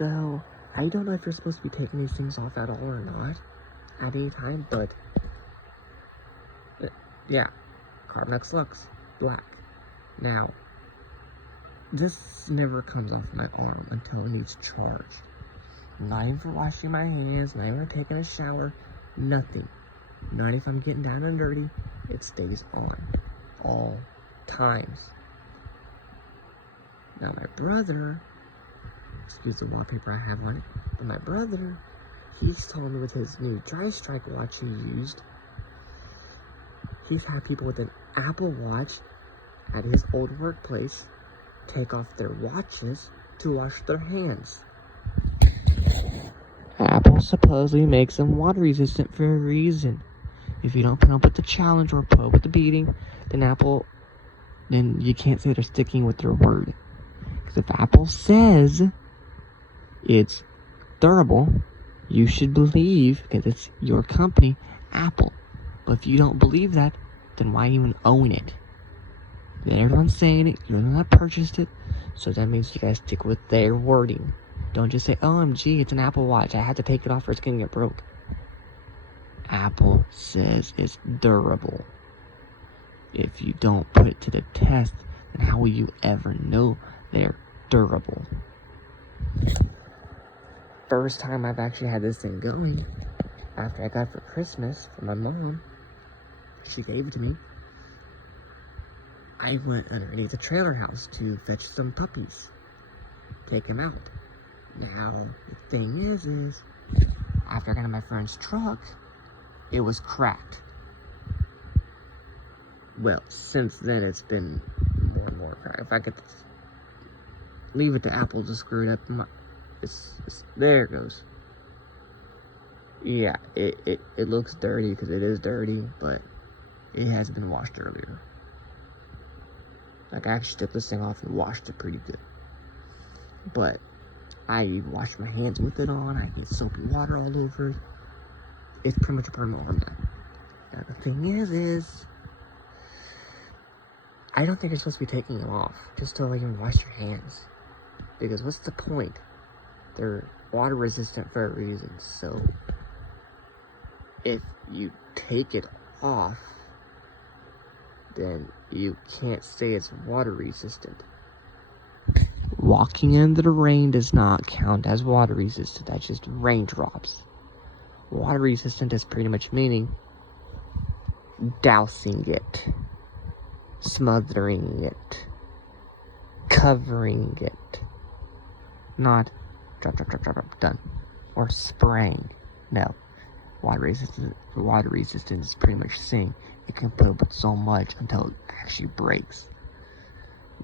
So, I don't know if you're supposed to be taking these things off at all or not at any time, but yeah, Carbinox Lux, black. Now, this never comes off my arm until it needs charged. Not even for washing my hands, not even for taking a shower, nothing. Not if I'm getting down and dirty, it stays on all times. Now my brother, excuse the wallpaper I have on it, but my brother, he's told me with his new Dry Strike watch he used, he's had people with an Apple Watch at his old workplace take off their watches to wash their hands. Apple supposedly makes them water resistant for a reason. If you don't put up with the challenge or put up with the beating, then you can't say they're sticking with their word. Because if Apple says it's durable, you should believe, because it's your company, Apple. But if you don't believe that, then why even own it? Everyone's saying it, you're the one that purchased it, so that means you guys stick with their wording. Don't just say, OMG, it's an Apple Watch, I have to take it off or it's gonna get broke. Apple says it's durable. If you don't put it to the test, then how will you ever know they're durable? First time I've actually had this thing going, after I got it for Christmas from my mom, she gave it to me. I went underneath the trailer house to fetch some puppies, take them out. Now, the thing is after I got in my friend's truck, it was cracked. Well, since then it's been more and more cracked. If I could leave it to Apple to screw it up, there it goes. Yeah, it looks dirty because it is dirty, but it has been washed earlier. Like, I actually took this thing off and washed it pretty good. But I washed my hands with it on. I get soapy water all over it. It's pretty much a permanent arm now. Now, the thing is I don't think you're supposed to be taking them off just to like wash your hands. Because what's the point? They're water resistant for a reason. So, if you take it off, then you can't say it's water resistant. Walking in the rain does not count as water resistant. That's just raindrops. Water resistant is pretty much meaning dousing it, smothering it, covering it. Not drop, done. Or spraying. No. Water resistant is pretty much saying it can put up with so much until it actually breaks.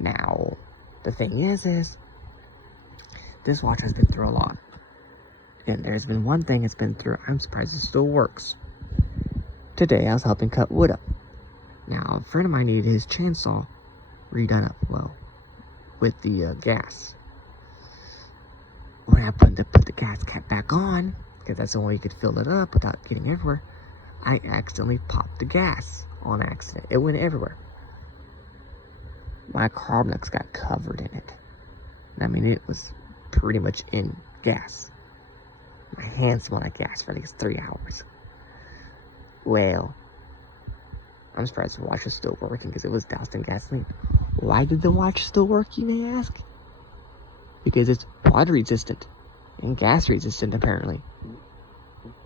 Now, the thing is this watch has been through a lot. And there's been one thing it's been through, I'm surprised it still works. Today I was helping cut wood up. Now, a friend of mine needed his chainsaw redone up, well, with the gas. When I put the gas cap back on, because that's the only way you could fill it up without getting everywhere, I accidentally popped the gas on accident. It went everywhere. My Carbinox got covered in it. I mean, it was pretty much in gas. My hands smelled like gas for like 3 hours. Well, I'm surprised the watch was still working because it was doused in gasoline. Why did the watch still work, you may ask? Because it's water resistant and gas resistant, apparently.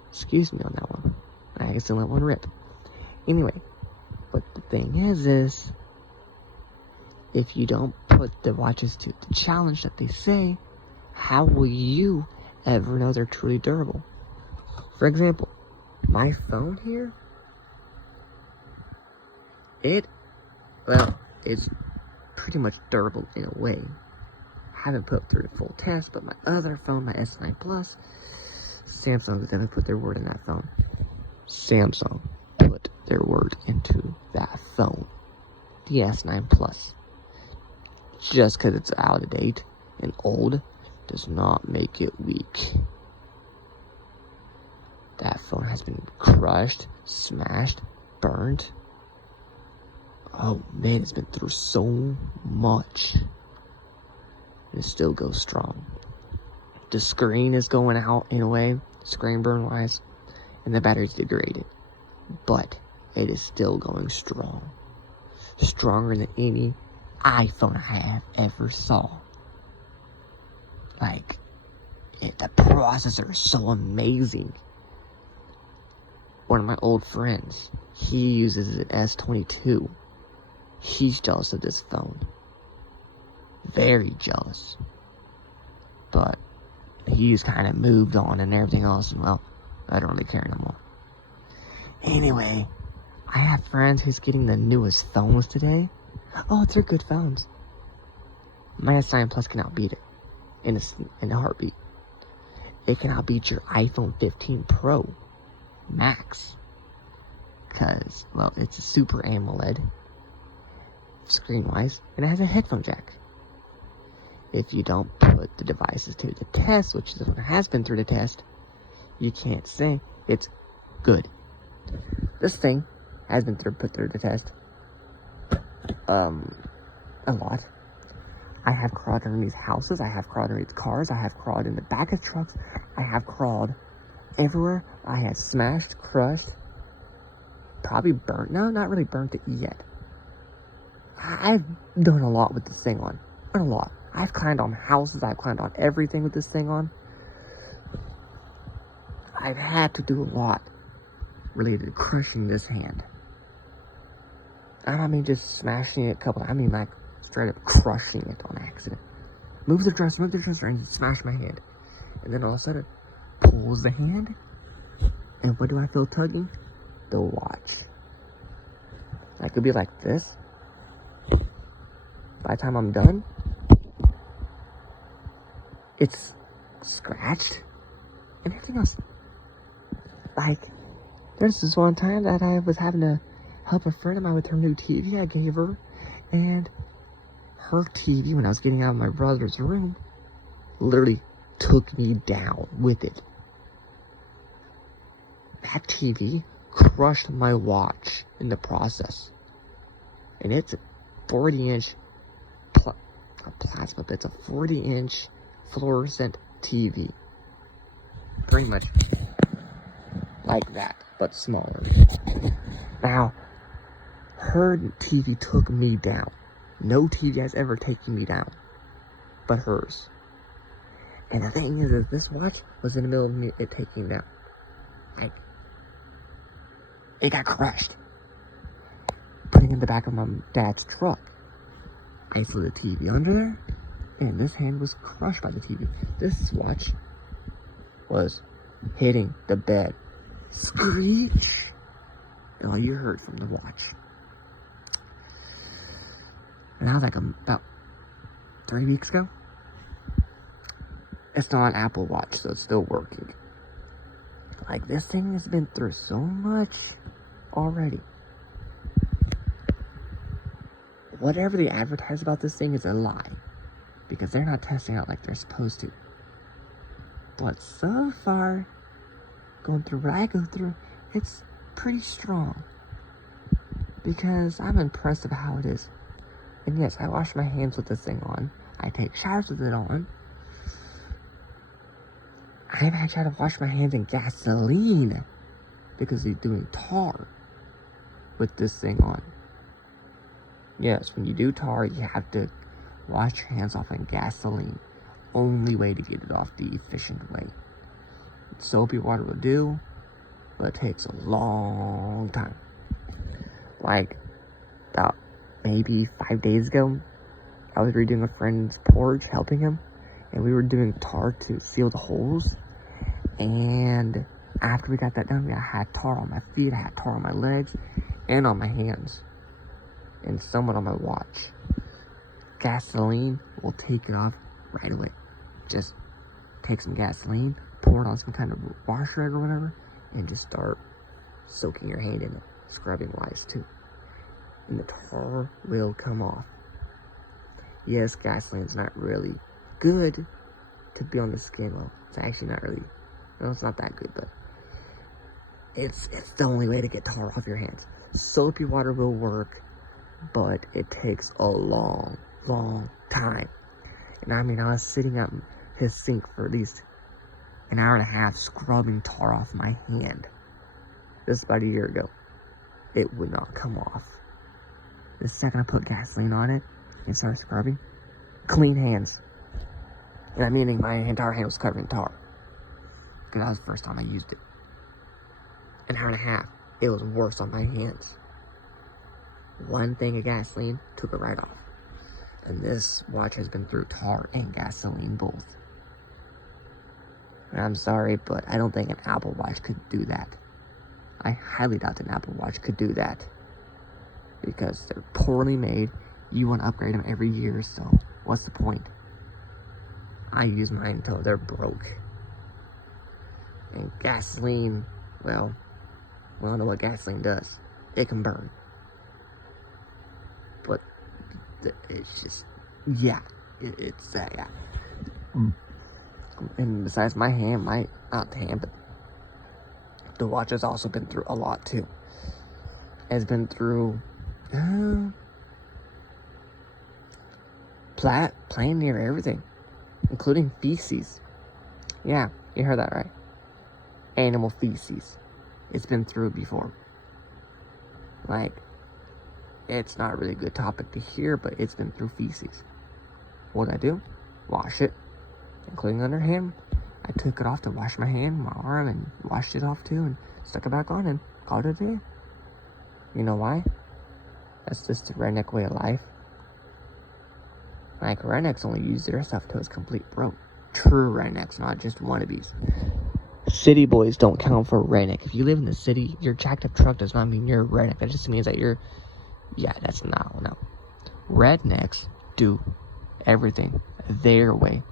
Excuse me on that one. I guess I let one rip. Anyway, but the thing is if you don't put the watches to the challenge that they say, how will you ever know they're truly durable? For example, my phone here, it's pretty much durable in a way. I haven't put through a full test, but my other phone, my S9 Plus, Samsung didn't put their word in that phone. Samsung put their word into that phone. The S9 Plus. Just because it's out of date and old does not make it weak. That phone has been crushed, smashed, burned. Oh man, it's been through so much. And it still goes strong. the screen is going out in a way, screen burn wise, and the battery's degraded. But it is still going strong. Stronger than any iPhone I have ever saw. Like, the processor is so amazing. One of my old friends, he uses an S22. He's jealous of this phone. Very jealous. But he's kind of moved on and everything else, and well, I don't really care no more. Anyway, I have friends who's getting the newest phones today. Oh, they're good phones. My S9 Plus cannot beat it in a heartbeat. It cannot beat your iPhone 15 Pro Max. Because, well, it's a super AMOLED screen-wise, and it has a headphone jack. If you don't put the devices to the test, which this one has been through the test, you can't say it's good. This thing has been put through the test a lot. I have crawled underneath houses, I have crawled underneath cars, I have crawled in the back of trucks, I have crawled everywhere. I have smashed, crushed, probably burnt. No, not really burnt it yet. I've done a lot with this thing on. A lot. I've climbed on houses, I've climbed on everything with this thing on. I've had to do a lot related to crushing this hand. I mean just smashing it I mean like straight up crushing it on accident. Move the dresser, and smash my hand. And then all of a sudden, pulls the hand, and what do I feel tugging? The watch. I could be like this. By the time I'm done, it's scratched and everything else. Like, there's this one time that I was having to help a friend of mine with her new TV I gave her, and her TV, when I was getting out of my brother's room, literally took me down with it. That TV crushed my watch in the process. And it's a 40-inch plasma, but it's a 40-inch fluorescent TV. Pretty much like that, but smaller. Now, her TV took me down. No TV has ever taken me down, but hers. And the thing is this watch was in the middle of it taking down. Like, it got crushed. Putting in the back of my dad's truck. I slid the TV under there, and this hand was crushed by the TV. This watch was hitting the bed. Screech! And all you heard from the watch. And that was like about 3 weeks ago. It's not an Apple Watch, so it's still working. Like, this thing has been through so much already. Whatever they advertise about this thing is a lie. Because they're not testing out like they're supposed to. But so far, going through what I go through, it's pretty strong. Because I'm impressed with how it is. And yes, I wash my hands with this thing on. I take showers with it on. I've actually had to wash my hands in gasoline because they're doing tar with this thing on. Yes, when you do tar, you have to wash your hands off in gasoline. Only way to get it off the efficient way. Soapy water will do, but it takes a long time. Like, about maybe 5 days ago, I was redoing a friend's porch, helping him, and we were doing tar to seal the holes. And after we got that done, I had tar on my feet, I had tar on my legs, and on my hands, and somewhat on my watch. Gasoline will take it off right away. Just take some gasoline, pour it on some kind of wash rag or whatever, and just start soaking your hand in it, scrubbing wise too. And the tar will come off. Yes, gasoline's not really good to be on the skin. Well, it's actually not really, no, it's not that good, but it's the only way to get tar off your hands. Soapy water will work, but it takes a long time. And I mean, I was sitting up his sink for at least an hour and a half scrubbing tar off my hand. Just about a year ago. It would not come off. The second I put gasoline on it and started scrubbing, clean hands. And I'm meaning my entire hand was covered in tar. Because that was the first time I used it. An hour and a half. It was worse on my hands. One thing of gasoline took it right off. And this watch has been through tar and gasoline both. And I'm sorry, but I don't think an Apple Watch could do that. I highly doubt an Apple Watch could do that. Because they're poorly made. You want to upgrade them every year, so what's the point? I use mine until they're broke. And gasoline, well, we all know what gasoline does. It can burn. But it's just, yeah, yeah. And besides my hand, not the hand, but the watch has also been through a lot too. It's been through, plain near everything, including feces. Yeah, you heard that right. Animal feces. It's been through before. Like, it's not a really good topic to hear, but it's been through feces. What'd I do? Wash it, including under hand. I took it off to wash my hand, my arm, and washed it off too, and stuck it back on and called it a day. You know why? That's just the redneck way of life. Like, rednecks only use their stuff till it's complete broke. True rednecks, not just wannabes. City boys don't count for redneck. If you live in the city, your jacked up truck does not mean you're a redneck. That just means that you're, yeah, that's no. Rednecks do everything their way.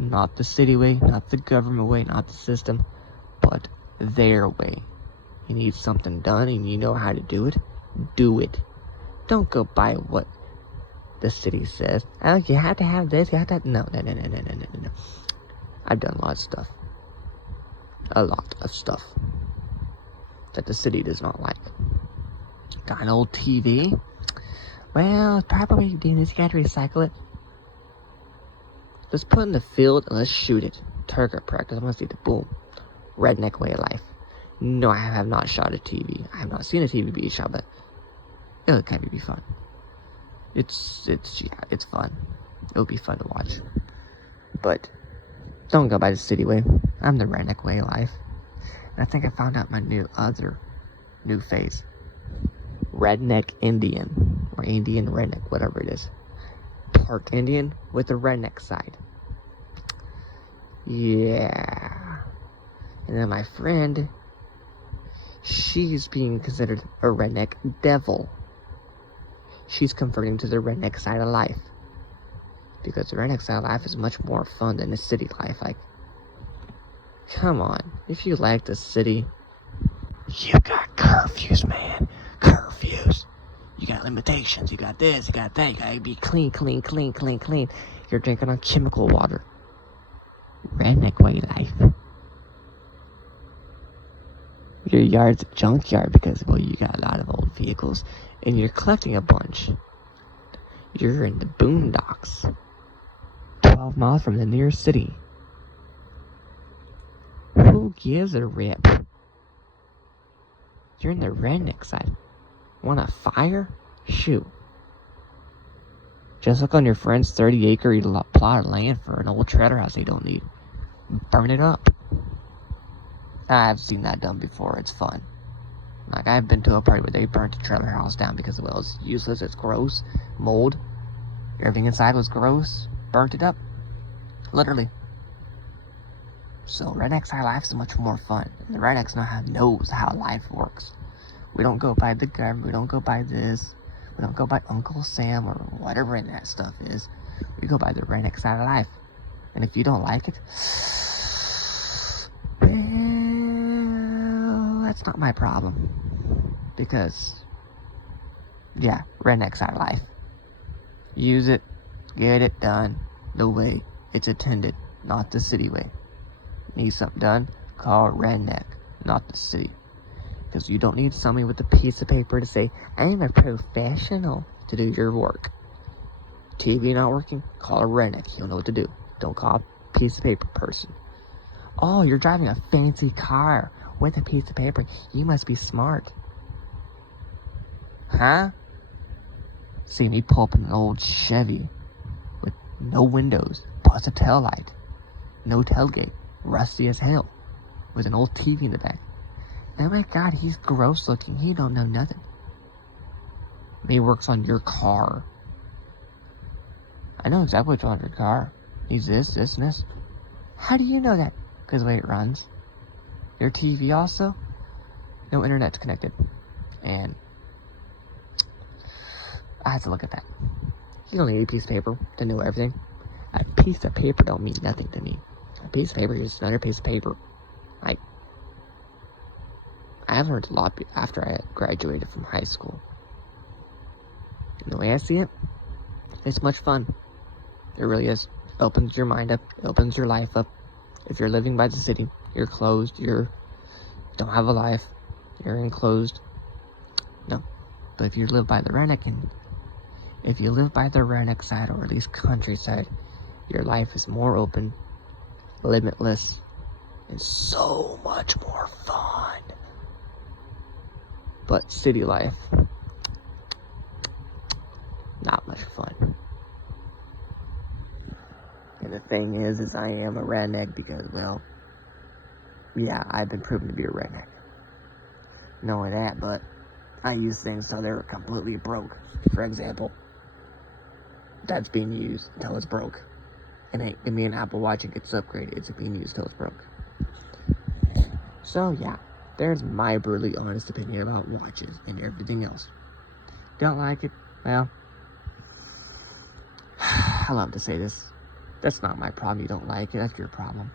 Not the city way, not the government way, not the system, but their way. You need something done and you know how to do it, do it. Don't go by what the city says. Oh, you have to have this, you have to have... No. I've done a lot of stuff. A lot of stuff that the city does not like. Got an old TV? Well, the proper way of doing this, you gotta recycle it. Let's put it in the field and let's shoot it. Target practice. I want to see the boom. Redneck way of life. No, I have not shot a TV. I have not seen a TV be shot, but it'll kind of be fun. It's fun. It'll be fun to watch. But don't go by the city way. I'm the redneck way of life. And I think I found out my new phase. Redneck Indian. Or Indian redneck, whatever it is. Part Indian with the redneck side. Yeah. And then my friend, she's being considered a redneck devil. She's converting to the redneck side of life. Because the redneck side of life is much more fun than the city life. Like, come on. If you like the city, you got curfews, man. Curfews. You got limitations. You got this, you got that. You gotta be clean. You're drinking on chemical water. Redneck way life. Your yard's a junkyard because, well, you got a lot of old vehicles and you're collecting a bunch. You're in the boondocks. 12 miles from the nearest city. Who gives a rip? You're in the redneck side. Want a fire? Shoot. Just look on your friend's 30-acre plot of land for an old trailer house they don't need. Burn it up. I've seen that done before. It's fun. Like, I've been to a party where they burnt a trailer house down because, well, it's useless, it's gross, mold. Everything inside was gross. Burnt it up. Literally. So, redneck side life is much more fun. And the rednecks knows how life works. We don't go by the government. We don't go by this. We don't go by Uncle Sam or whatever in that stuff is. We go by the redneck side of life. And if you don't like it, well, that's not my problem. Because, yeah, redneck side of life. Use it. Get it done the way it's intended, not the city way. Need something done? Call redneck, not the city. Because you don't need somebody with a piece of paper to say, I'm a professional, to do your work. TV not working? Call a redneck. He'll know what to do. Don't call piece of paper person. Oh, you're driving a fancy car with a piece of paper. You must be smart. Huh? See me pull up in an old Chevy with no windows, plus a taillight, no tailgate, rusty as hell, with an old TV in the back. Oh my God, he's gross looking. He don't know nothing. He works on your car. I know exactly what's on your car. He's this, and this. How do you know that? Because the way it runs. Your TV also? No internet's connected. And I have to look at that. You don't need a piece of paper to know everything. A piece of paper don't mean nothing to me. A piece of paper is just another piece of paper. I learned a lot after I graduated from high school. And the way I see it, it's much fun. It really is. Opens your mind up. Opens your life up. If you're living by the city, you're closed. You don't have a life. You're enclosed. No. But if you live by the redneck side, or at least countryside, your life is more open, limitless, and so much more fun. But city life, not much fun. And the thing is I am a redneck because, well, yeah, I've been proven to be a redneck. Not only that, but I use things so they're completely broke. For example, that's being used until it's broke. And ain't give me an Apple Watch and gets upgraded. It's being used until it's broke. So, yeah. There's my brutally honest opinion about watches and everything else. Don't like it? Well, I love to say this. That's not my problem. You don't like it. That's your problem.